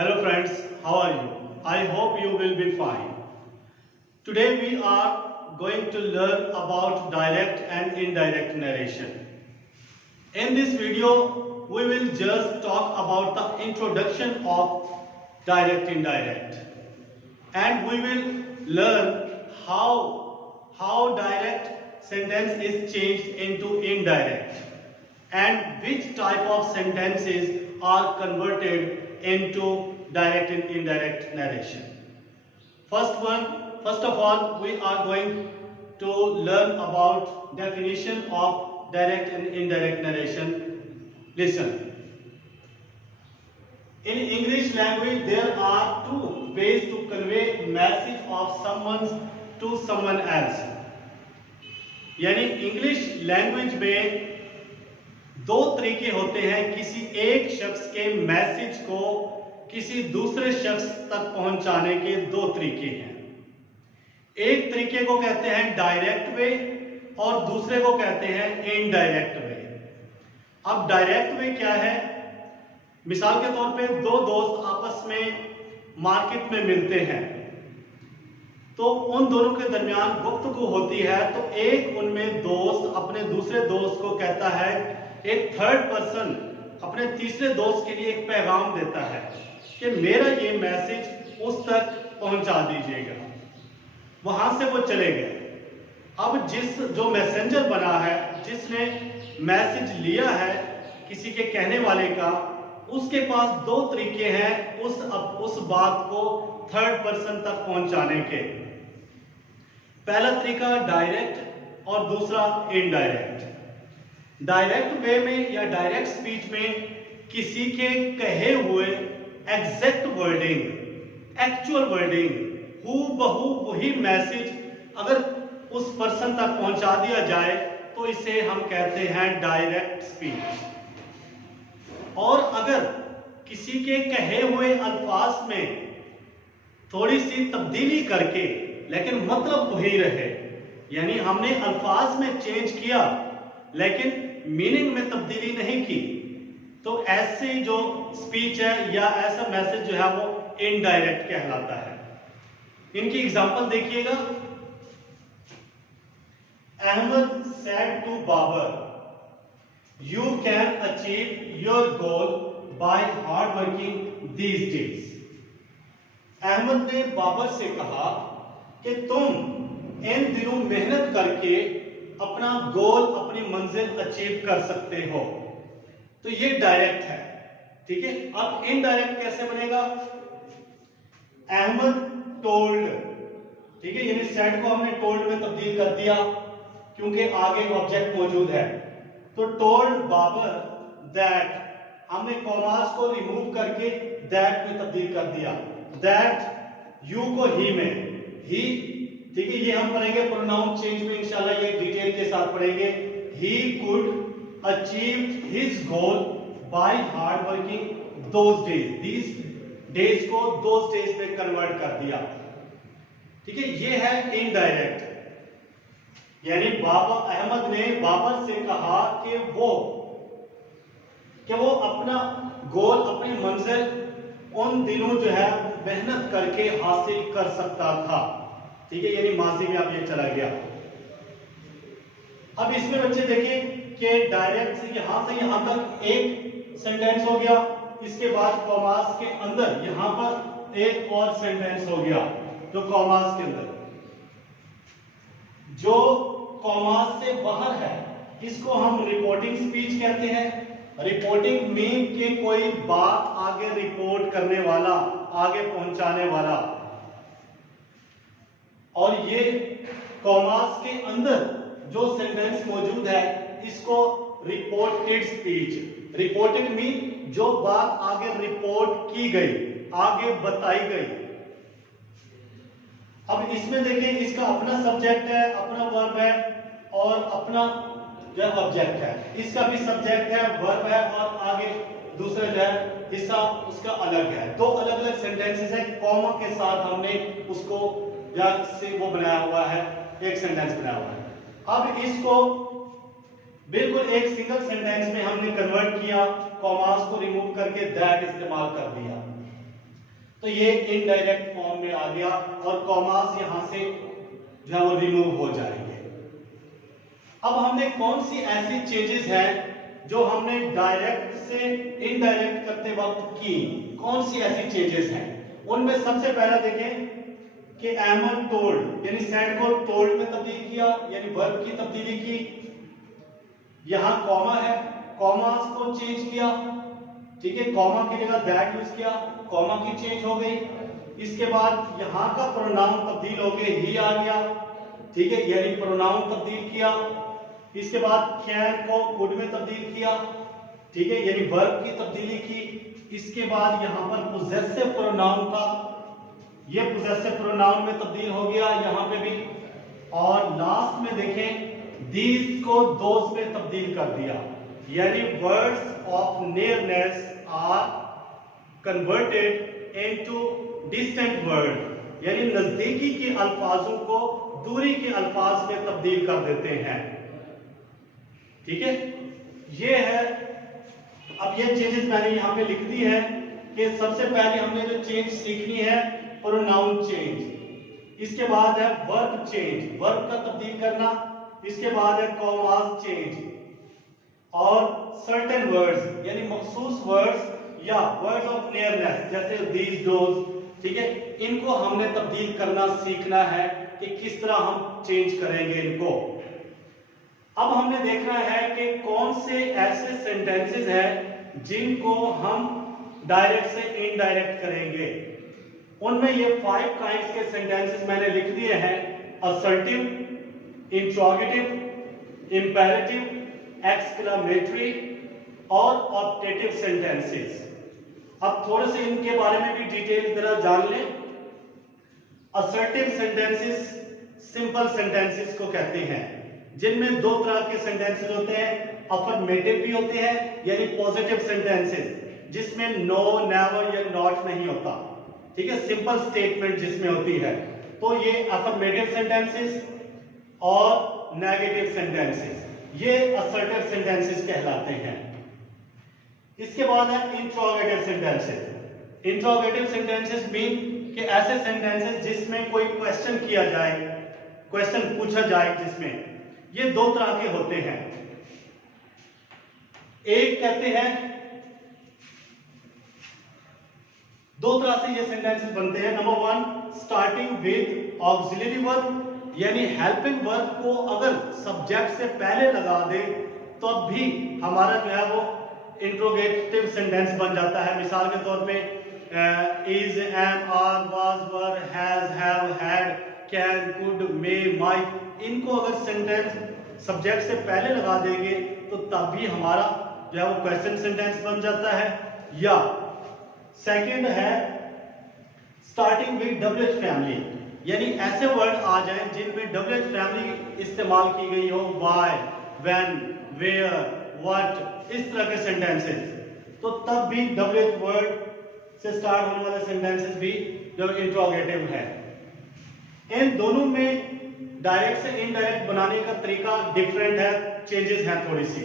Hello friends, how are you? I hope you will be fine. Today we are going to learn about direct and indirect narration. In this video, we will just talk about the introduction of direct indirect, and we will learn how direct sentence is changed into indirect and which type of sentences are converted into direct and indirect narration. First of all, we are going to learn about definition of direct and indirect narration. Listen. In English language, there are two ways to convey message of someone to someone else. यानी English language में दो तरीके होते हैं किसी एक शख्स के मैसेज को किसी दूसरे शख्स तक पहुंचाने के। दो तरीके हैं, एक तरीके को कहते हैं डायरेक्ट वे और दूसरे को कहते हैं इनडायरेक्ट वे। अब डायरेक्ट वे क्या है? मिसाल के तौर पे दो दोस्त आपस में मार्केट में मिलते हैं, तो उन दोनों के दरमियान गुफ्तगू होती है, तो एक उनमें दोस्त अपने दूसरे दोस्त को कहता है, एक थर्ड पर्सन अपने तीसरे दोस्त के लिए एक पैगाम देता है कि मेरा ये मैसेज उस तक पहुंचा दीजिएगा। वहां से वो चले गए। अब जो मैसेंजर बना है, जिसने मैसेज लिया है किसी के कहने वाले का, उसके पास दो तरीके हैं उस बात को थर्ड पर्सन तक पहुंचाने के। पहला तरीका डायरेक्ट और दूसरा इनडायरेक्ट। डायरेक्ट वे में या डायरेक्ट स्पीच में किसी के कहे हुए एग्जैक्ट वर्डिंग, एक्चुअल वर्डिंग, हूबहू वही मैसेज अगर उस पर्सन तक पहुंचा दिया जाए तो इसे हम कहते हैं डायरेक्ट स्पीच। और अगर किसी के कहे हुए अल्फाज में थोड़ी सी तब्दीली करके लेकिन मतलब वही रहे, यानी हमने अल्फाज में चेंज किया लेकिन मीनिंग में तब्दीली नहीं की, तो ऐसी जो स्पीच है या ऐसा मैसेज जो है वो इनडायरेक्ट कहलाता है। इनकी एग्जांपल देखिएगा। Ahmed said to Babar, you can achieve your goal by hard working these days. Ahmed ने बाबर से कहा कि तुम इन दिनों मेहनत करके अपना गोल, अपनी मंजिल अचीव कर सकते हो। तो ये डायरेक्ट है, ठीक है। अब इनडायरेक्ट कैसे बनेगा? अहमद टोल्ड, ठीक है, यानी सेड को हमने टोल्ड में तब्दील कर दिया क्योंकि आगे ऑब्जेक्ट मौजूद है। तो टोल्ड बाबर दैट, हमने कॉमास को रिमूव करके दैट में तब्दील कर दिया। दैट यू को ही में, ही, ठीक है, ये हम पढ़ेंगे प्रोनाउन चेंज में इंशाल्लाह, ये डिटेल के साथ पढ़ेंगे। He could achieve his goal by hard working those days, these days को दोज डेज में कन्वर्ट कर दिया, ठीक है। ये है इनडायरेक्ट, यानी अहमद ने बाबर से कहा कि वो अपना गोल, अपनी मंजिल उन दिनों जो है मेहनत करके हासिल कर सकता था, ठीक है, यानी माजी में अब ये चला गया। अब इसमें बच्चे देखिए कि डायरेक्ट से यहां तक एक सेंटेंस हो गया, इसके बाद कॉमास के अंदर यहां पर एक और सेंटेंस हो गया जो कॉमास के अंदर। जो कॉमास से बाहर है इसको हम रिपोर्टिंग स्पीच कहते हैं। रिपोर्टिंग मीन के कोई बात आगे रिपोर्ट करने वाला, आगे पहुंचाने वाला। और ये कॉमास के अंदर जो सेंटेंस मौजूद है इसको रिपोर्टेड स्पीच। रिपोर्टेड मीन जो बात आगे रिपोर्ट की गई, आगे बताई गई। अब इसमें देखिए, इसका अपना सब्जेक्ट है, अपना वर्ब है और अपना जो है ऑब्जेक्ट है। इसका भी सब्जेक्ट है, वर्ब है और आगे दूसरा जो है हिस्सा उसका अलग है। दो अलग अलग सेंटेंसेस है, कॉमा के साथ हमने उसको या से वो बनाया हुआ है, एक सेंटेंस बनाया हुआ है। अब इसको बिल्कुल एक सिंगल सेंटेंस में हमने कन्वर्ट किया, कॉमास को रिमूव करके दैट इस्तेमाल कर दिया। तो ये इनडायरेक्ट फॉर्म में आ गया और कॉमास यहां से जो है वो रिमूव हो जाएंगे। अब हमने कौन सी ऐसी चेंजेस हैं जो हमने डायरेक्ट से इनडायरेक्ट करते वक्त की, कौन सी ऐसी चेंजेस हैं? उनमें सबसे पहला देखें कि अहमद टोल्ड यानी सेड को टोल्ड में तब्दील किया, यानी वर्ब की तब्दीली की। यहां कॉमा है, कॉमास को चेंज किया, ठीक है, कॉमा की जगह दैट यूज किया, कॉमा की चेंज हो गई। इसके बाद यहां का प्रोनाउन तब्दील हो गया, ही आ गया, ठीक है, यानी प्रोनाउन तब्दील किया। इसके बाद कैन को कुड में तब्दील किया, ठीक है, यानी वर्ब की तब्दीली की। इसके बाद यहां पर पोजेसिव प्रोनाउन था, ये पोजेसिव प्रोनाउन में तब्दील हो गया यहां पे भी। और लास्ट में देखें दीज को दोज में तब्दील कर दिया, यानी words of nearness are converted into distant word, यानी नजदीकी के अल्फाजों को दूरी के अल्फाज में तब्दील कर देते हैं, ठीक है। ये है, अब ये चेंजेस मैंने यहां पे लिख दी है कि सबसे पहले हमने जो चेंज सीखनी है प्रोनाउन चेंज, इसके बाद है वर्ब चेंज, वर्ब का तब्दील करना, इसके बाद है कॉमास चेंज, और सर्टेन वर्ड्स यानी मखसूस वर्ड्स या वर्ड्स ऑफ नियरनेस जैसे दीज डोज, ठीक है, इनको हमने तब्दील करना सीखना है कि किस तरह हम चेंज करेंगे इनको। अब हमने देखना है कि कौन से ऐसे सेंटेंसेस हैं जिनको हम डायरेक्ट से इनडायरेक्ट करेंगे। उनमें ये 5 काइंड्स के सेंटेंसेस मैंने लिख दिए हैं: असर्टिव, इंट्रोगेटिव, इंपेरेटिव, एक्सक्लेमेटरी और ऑप्टेटिव सेंटेंसेस। अब थोड़े से इनके बारे में भी डिटेल तरह जान लें। असर्टिव सेंटेंसेस सिंपल सेंटेंसेस को कहते हैं, जिनमें 2 तरह के सेंटेंसेस होते हैं, अफर्मेटिव भी होते हैं यानी पॉजिटिव सेंटेंसेस जिसमें नो, नेवर या नॉट नहीं होता, ठीक है, सिंपल स्टेटमेंट जिसमें होती है, तो ये अफर्मेटिव सेंटेंसेस और नेगेटिव सेंटेंसेस, ये असर्टिव सेंटेंसेस कहलाते हैं। इसके बाद है interrogative sentences. Interrogative sentences mean कि ऐसे सेंटेंसेस जिसमें कोई क्वेश्चन किया जाए, क्वेश्चन पूछा जाए, जिसमें ये 2 तरह के होते हैं। एक कहते हैं, 2 तरह से ये सेंटेंसेस बनते हैं। Number 1 starting with auxiliary verb, यानी हेल्पिंग वर्ब को अगर सब्जेक्ट से पहले लगा दे तो अब भी हमारा जो है वो इंट्रोगेटिव सेंटेंस बन जाता है। मिसाल के तौर पे is, am, are, was, were, has, have, had, can, could, may, might, इनको अगर सेंटेंस सब्जेक्ट से पहले लगा देंगे तो तब भी हमारा जो है वो क्वेश्चन सेंटेंस बन जाता है। या सेकंड है स्टार्टिंग विद डबल फैमिली, यानी ऐसे वर्ड आ जाएं जिनमें डबल फैमिली इस्तेमाल की गई हो, व्हाई, व्हेन, वेयर, व्हाट, इस तरह के सेंटेंसेस, तो तब भी डबल वर्ड से स्टार्ट होने वाले सेंटेंसेस भी जो इंट्रोगेटिव है। इन दोनों में डायरेक्ट से इनडायरेक्ट बनाने का तरीका डिफरेंट है, चेंजेस हैं थोड़ी सी।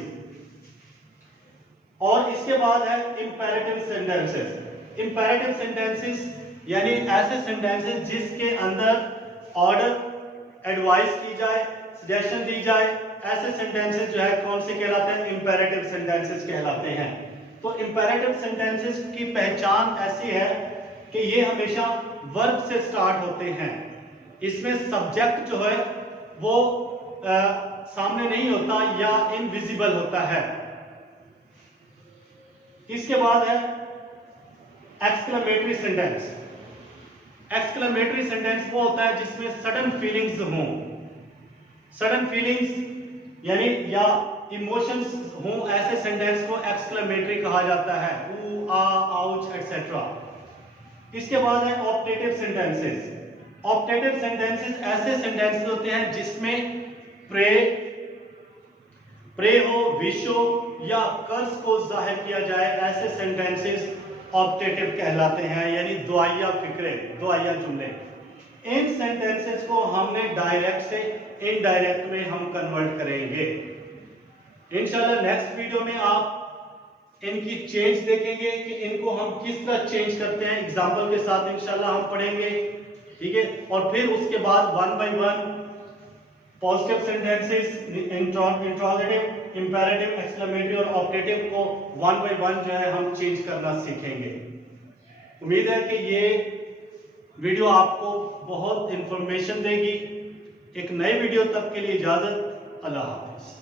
और इसके बाद है इंपेरेटिव सेंटेंसेस। इंपेरेटिव सेंटेंसेस यानी ऐसे सेंटेंसेस जिसके अंदर ऑर्डर, एडवाइस की जाए, सजेशन दी जाए, ऐसे सेंटेंसेस जो है कौन से कहलाते हैं? इंपेरेटिव सेंटेंसेस कहलाते हैं। तो इंपेरेटिव सेंटेंसेस की पहचान ऐसी है कि ये हमेशा वर्ब से स्टार्ट होते हैं। इसमें सब्जेक्ट जो है वो सामने नहीं होता या इनविजिबल होता है। इसके बाद है एक्सक्लेमेटरी सेंटेंस। एक्सक्लेमेटरी सेंटेंस वो होता है जिसमें सडन फीलिंग्स हों, सडन फीलिंग्स यानी या इमोशंस हों, ऐसे सेंटेंस को एक्सक्लेमेटरी कहा जाता है, ऊ, आ, आउच एक्सेट्रा। इसके बाद है ऑप्टेटिव सेंटेंसेस। ऑप्टेटिव सेंटेंसेस ऐसे सेंटेंसेस होते हैं जिसमें प्रे हो, विश हो या कर्ज को जाहिर किया जाए, ऐसे सेंटेंसेस ऑप्टेटिव कहलाते हैं, यानी दुआया फिक्रे, दुआया जुमले। इन सेंटेंसेस को हमने डायरेक्ट से इनडायरेक्ट में हम कन्वर्ट करेंगे। इंशाल्लाह नेक्स्ट वीडियो में आप इनकी चेंज देखेंगे कि इनको हम किस तरह चेंज करते हैं, एग्जाम्पल के साथ इंशाल्लाह हम पढ़ेंगे, ठीक है। और फिर उसके बाद one by one positive sentences, interrogative, imperative, exclamatory और ऑपरेटिव को वन बाय वन जो है हम चेंज करना सीखेंगे। उम्मीद है कि ये वीडियो आपको बहुत इंफॉर्मेशन देगी। एक नए वीडियो तक के लिए इजाजत, अल्लाह हाफिज।